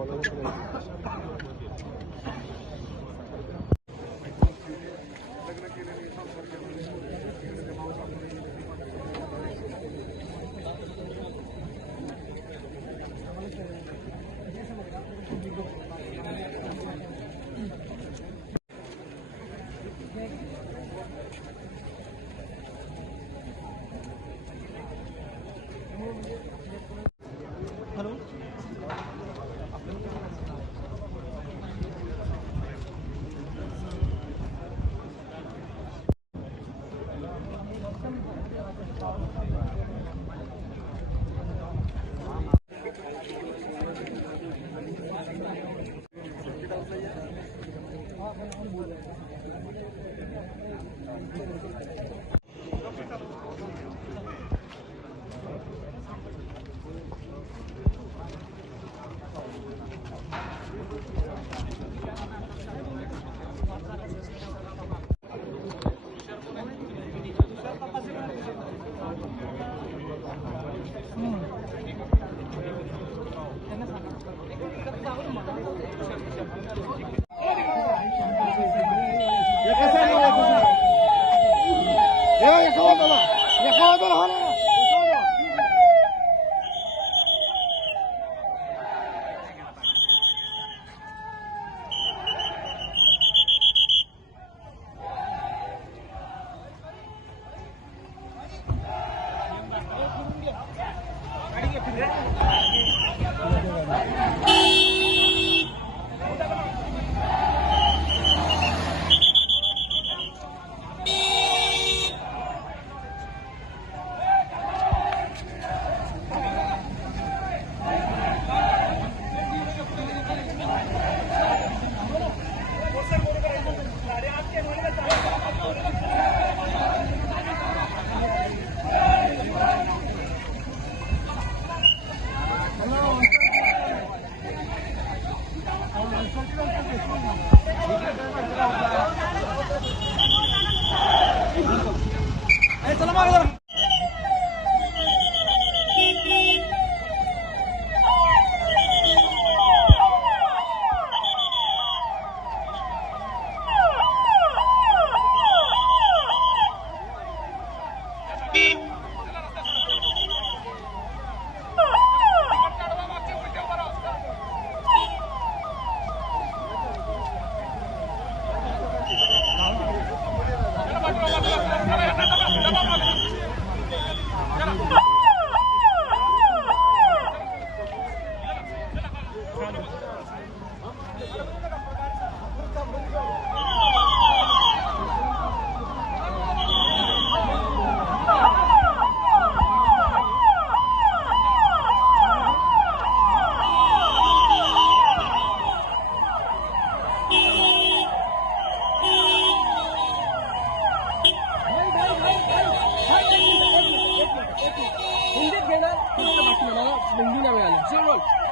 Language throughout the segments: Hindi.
오늘은 그. Gracias. বড় হলে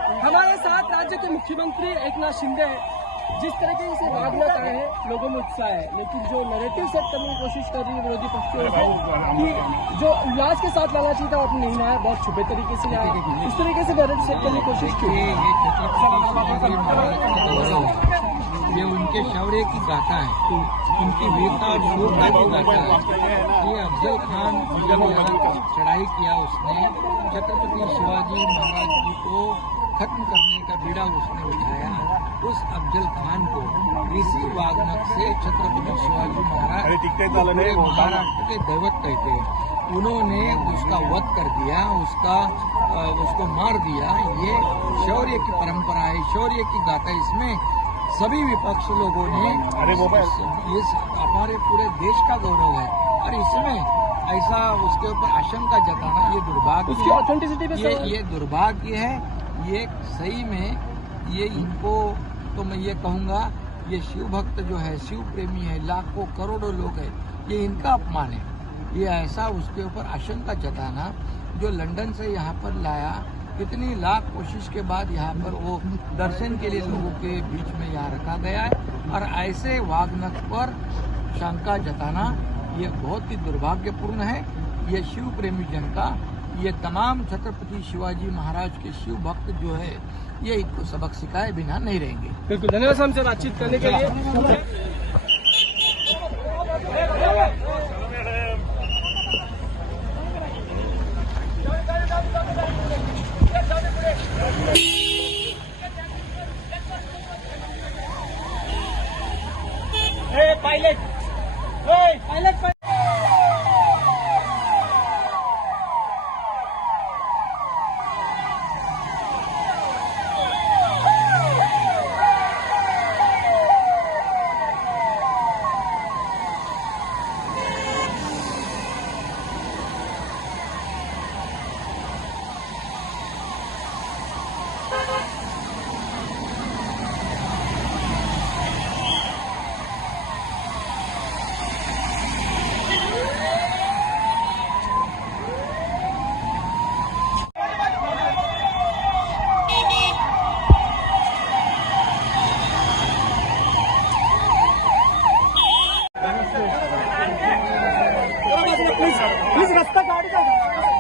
हमारे साथ राज्य के मुख्यमंत्री एकनाथ शिंदे हैं। जिस तरीके से भागवत आए हैं, लोगों में उत्साह है। लेकिन जो नैरेटिव सेट करने की कोशिश कर रही है विरोधी पक्षों कि जो उल्लास के साथ लाना चाहिए था आपने नहीं लाया बहुत छुपे तरीके से लाया इस तरीके से नैरेटिव सेट करने की कोशिश की ये उनके शौर्य की गाथा है। उनकी वीरता और शूरता की गाथा है। ये अफजल खान जब चढ़ाई किया उसने, छत्रपति शिवाजी महाराज जी को खत्म करने का बीड़ा उसने उठाया। उस अफजल खान को इसी वागनक से छत्रपति शिवाजी महाराज महाराष्ट्र के दैवत कहते हैं उन्होंने उसका वध कर दिया उसका उसको मार दिया। ये शौर्य की परंपरा है शौर्य की गाथा इसमें सभी विपक्ष लोगों ने अरे इस हमारे पूरे देश का गौरव है। और इसमें ऐसा उसके ऊपर आशंका जताना ये दुर्भाग्य उसकी। ऑथेंटिसिटी ये ये दुर्भाग्य है ये सही में ये इनको तो मैं ये कहूँगा, ये शिव भक्त जो है, शिव प्रेमी है, लाखों करोड़ों लोग है, ये इनका अपमान है। ये ऐसा उसके ऊपर आशंका जताना, जो लंदन से यहाँ पर लाया, कितनी लाख कोशिश के बाद यहाँ पर वो दर्शन के लिए लोगों के बीच में यहाँ रखा गया है। और ऐसे वागनक पर शंका जताना, ये बहुत ही दुर्भाग्यपूर्ण है। ये शिव प्रेमी जनता ये तमाम छत्रपति शिवाजी महाराज के शिव भक्त जो है ये इनको सबक सिखाए बिना नहीं रहेंगे। बिल्कुल धन्यवाद हमसे बातचीत करने के लिए। पायलट प्लीज रस्ता गाडी